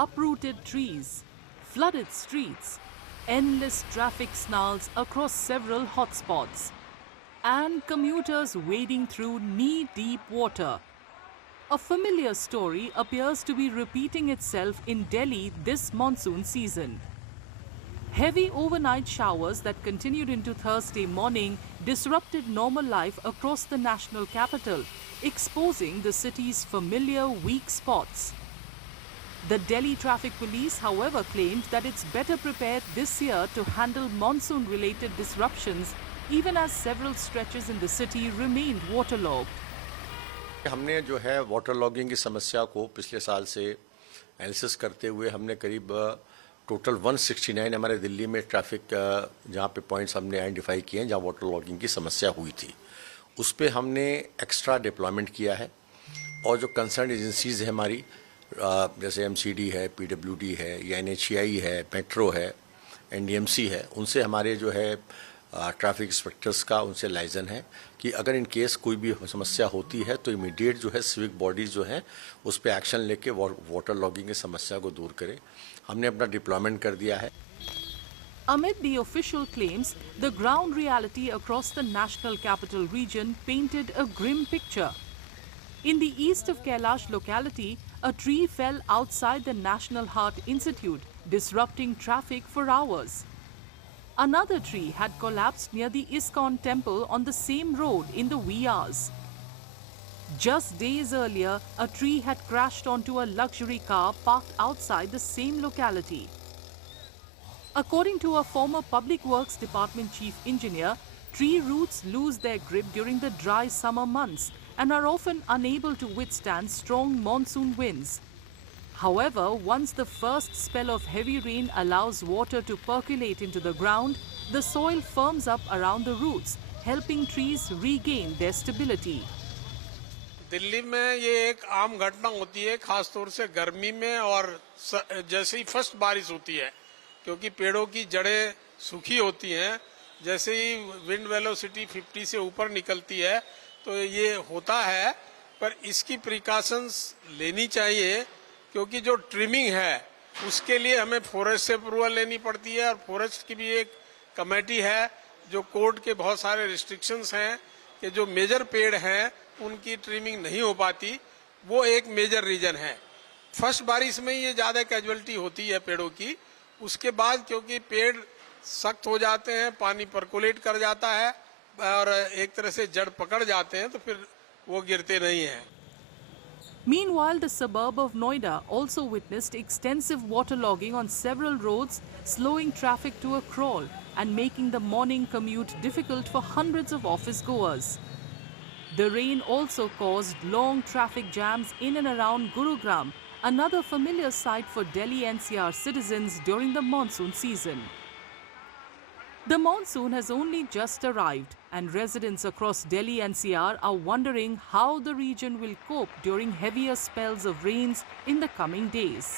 Uprooted trees, flooded streets, endless traffic snarls across several hotspots, and commuters wading through knee-deep water. A familiar story appears to be repeating itself in Delhi this monsoon season. Heavy overnight showers that continued into Thursday morning disrupted normal life across the national capital, exposing the city's familiar weak spots. The Delhi Traffic Police, however, claimed that it's better prepared this year to handle monsoon-related disruptions, even as several stretches in the city remained waterlogged. हमने जो है water logging की समस्या को पिछले साल से analysis करते हुए हमने करीब टोटल 169 हमारे दिल्ली में ट्रैफिक जहाँ पे पॉइंट्स हमने आइडेंटिफाई किए हैं जहाँ वाटर लॉगिंग की समस्या हुई थी, उस पर हमने एक्स्ट्रा डिप्लॉयमेंट किया है। और जो कंसर्न एजेंसीज़ है हमारी, जैसे एमसीडी है, पीडब्ल्यूडी है, या एनएचएआई है, मेट्रो है, एनडीएमसी है, उनसे हमारे जो है ट्रैफिक इंस्पेक्टर्स का उनसे लाइजन है कि अगर इन केस कोई भी समस्या होती है तो इमीडिएट जो है सिविक बॉडीज जो है उस पर एक्शन लेके वाटर लॉगिंग की समस्या को दूर करें। हमने अपना डिप्लॉयमेंट कर दिया है। Amid the official claims, the ground reality across the national capital region painted a grim picture. In the east of Kailash locality, a tree fell outside the National Heart Institute, disrupting traffic for hours. Another tree had collapsed near the ISKCON temple on the same road in the wee hours. Just days earlier, a tree had crashed onto a luxury car parked outside the same locality. According to a former Public Works Department chief engineer, tree roots lose their grip during the dry summer months and are often unable to withstand strong monsoon winds. However, once the first spell of heavy rain allows water to percolate into the ground, the soil firms up around the roots, helping trees regain their stability. Delhi में ये एक आम घटना होती है, खास तौर से गर्मी में और जैसे ही फर्स्ट बारिश होती है, क्योंकि पेड़ों की जड़ें सूखी होती हैं, जैसे ही विंड वेलोसिटी 50 से ऊपर निकलती है तो ये होता है। पर इसकी प्रिकॉशंस लेनी चाहिए, क्योंकि जो ट्रिमिंग है उसके लिए हमें फॉरेस्ट से अप्रूवल लेनी पड़ती है और फॉरेस्ट की भी एक कमेटी है। जो कोर्ट के बहुत सारे रिस्ट्रिक्शंस हैं कि जो मेजर पेड़ हैं उनकी ट्रिमिंग नहीं हो पाती, वो एक मेजर रीजन है। फर्स्ट बारिश में ये ज्यादा कैजुअलिटी होती है पेड़ों की। उसके बाद क्योंकि पेड़ सख्त हो जाते हैं, पानी परकोलेट कर जाता है और एक तरह से जड़ पकड़ जाते हैं, तो फिर वो गिरते नहीं हैं। Meanwhile, the suburb of Noida also witnessed extensive waterlogging on several roads, slowing traffic to a crawl and making the morning commute difficult for hundreds of office goers. The rain also caused long traffic jams in and around Gurugram, another familiar sight for Delhi NCR citizens during the monsoon season. The monsoon has only just arrived, and residents across Delhi NCR are wondering how the region will cope during heavier spells of rains in the coming days.